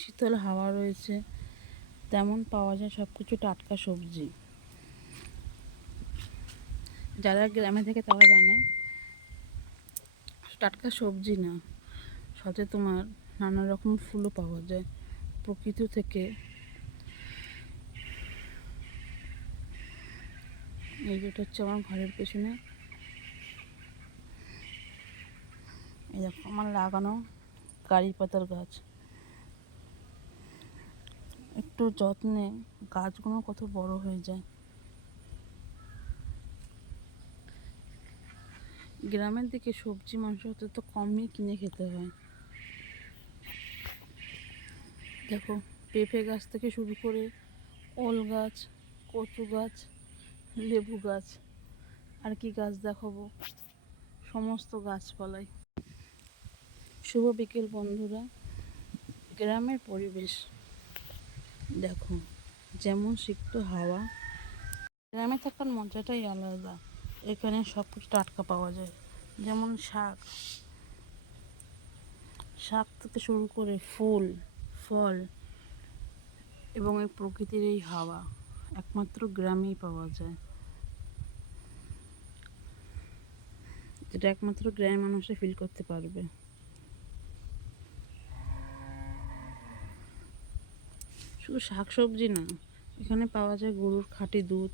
শীতল হাওয়া রয়েছে, তেমন পাওয়া যায় সব কিছু টাটকা সবজি। যারা গ্রামে থেকে তারা জানে টাটকা সবজি না, সাথে তোমার নানা রকম ফুলও পাওয়া যায় প্রকৃতি থেকে। এই যেটা হচ্ছে আমার ঘরের পেছনে, এই দেখো আমার লাগানো কারি পাতার গাছ। একটু যত্নে গাছগুলো কত বড় হয়ে যায়। গ্রামের দিকে সবজি মাংস তো কমই কিনে খেতে হয়। দেখো পেঁপে গাছ থেকে শুরু করে ওল গাছ, কচু গাছ, লেবু গাছ, আর কি গাছ দেখাবো, সমস্ত গাছপালাই। শুভ বিকেল বন্ধুরা। গ্রামের পরিবেশ দেখো, যেমন সিক্ত হাওয়া। গ্রামে থাকার মজাটাই আলাদা। এখানে সব কিছু টাটকা পাওয়া যায়, যেমন শাক থেকে শুরু করে ফুল ফল এবং এই প্রকৃতির এই হাওয়া একমাত্র গ্রামেই পাওয়া যায়, যেটা একমাত্র গ্রামের মানুষরা ফিল করতে পারবে। শুধু শাক সবজি না, এখানে পাওয়া যায় গরুর খাঁটি দুধ,